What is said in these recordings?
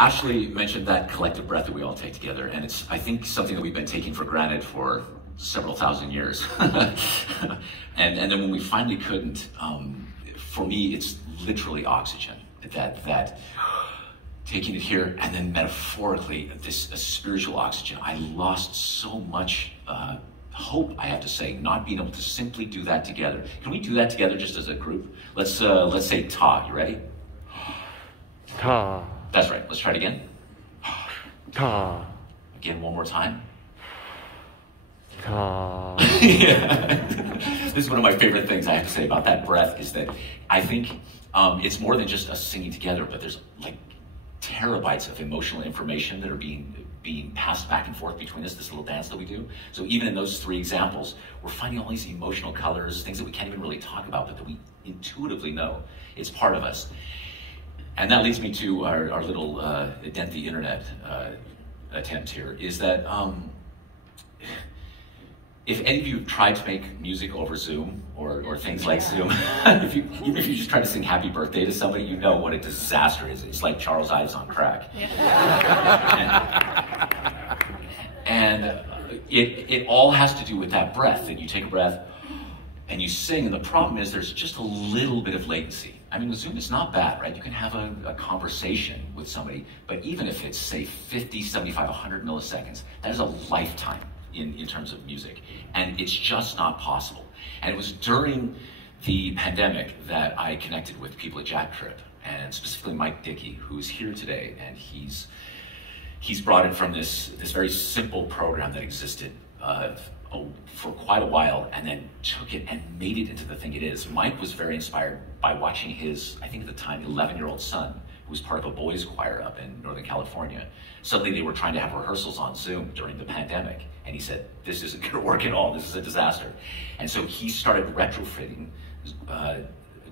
Ashley mentioned that collective breath that we all take together, and it's, I think, something that we've been taking for granted for several thousand years. and then when we finally couldn't, for me, it's literally oxygen. That taking it here, and then metaphorically, this spiritual oxygen. I lost so much hope, I have to say, not being able to simply do that together. Can we do that together just as a group? Let's say ta. You ready? Ta. That's right. Let's try it again. Ta. Again, one more time. Ta. Yeah. This is one of my favorite things I have to say about that breath, is that I think it's more than just us singing together, but there's like terabytes of emotional information that are being passed back and forth between us, this little dance that we do. So even in those three examples, we're finding all these emotional colors, things that we can't even really talk about, but that we intuitively know it's part of us. And that leads me to our little dent the internet attempt here, is that if any of you have tried to make music over Zoom or things like Zoom, even if you just try to sing happy birthday to somebody, you know what a disaster it is. It's like Charles Ives on crack. And it all has to do with that breath, that you take a breath and you sing, and the problem is there's just a little bit of latency. I mean, with Zoom, it's not bad, right? You can have a conversation with somebody, but even if it's, say, 50, 75, 100 milliseconds, that is a lifetime in terms of music, and it's just not possible. And it was during the pandemic that I connected with people at Jack Trip, and specifically Mike Dickey, who's here today, and he's brought it from this very simple program that existed for quite a while, and then took it and made it into the thing it is. Mike was very inspired by watching his, I think at the time, 11-year-old son, who was part of a boys' choir up in Northern California. Suddenly they were trying to have rehearsals on Zoom during the pandemic, and he said, this isn't gonna work at all, this is a disaster. And so he started retrofitting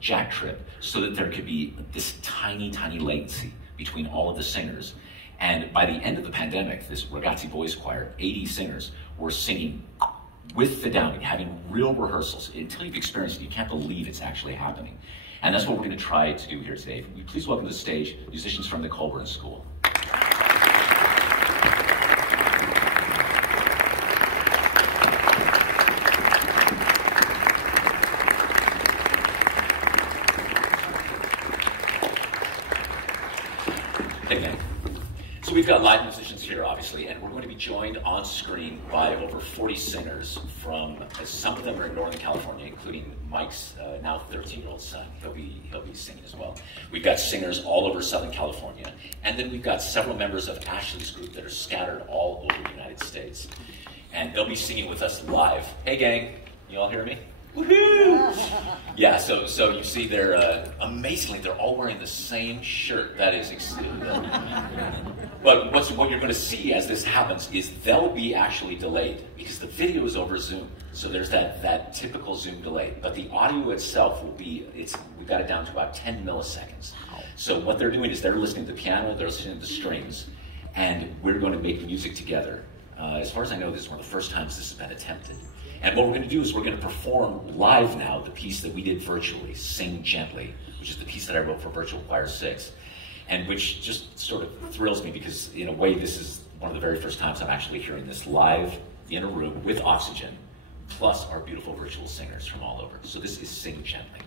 Jack Trip so that there could be this tiny, tiny latency between all of the singers. And by the end of the pandemic, this Ragazzi Boys Choir, 80 singers, were singing with the downing, having real rehearsals. Until you've experienced it, you can't believe it's actually happening. And that's what we're going to try to do here today. Will you please welcome to the stage musicians from the Colburn School. Again. So we've got live musicians here, obviously, and we're going to be joined on screen by over 40 singers from, some of them are in Northern California, including Mike's now 13-year-old son. He'll be singing as well. We've got singers all over Southern California, and then we've got several members of Ashley's group that are scattered all over the United States. And they'll be singing with us live. Hey gang, you all hear me? Woohoo! Yeah, so you see they're, amazingly, they're all wearing the same shirt. That is, but what you're going to see as this happens is they'll be actually delayed because the video is over Zoom. So there's that typical Zoom delay, but the audio itself will be, we got it down to about 10 milliseconds. So what they're doing is they're listening to the piano, they're listening to the strings, and we're going to make music together. As far as I know, this is one of the first times this has been attempted. And what we're going to do is we're going to perform live now the piece that we did virtually, Sing Gently, which is the piece that I wrote for Virtual Choir 6, and which just sort of thrills me because, in a way, this is one of the very first times I'm actually hearing this live in a room with oxygen, plus our beautiful virtual singers from all over. So this is Sing Gently.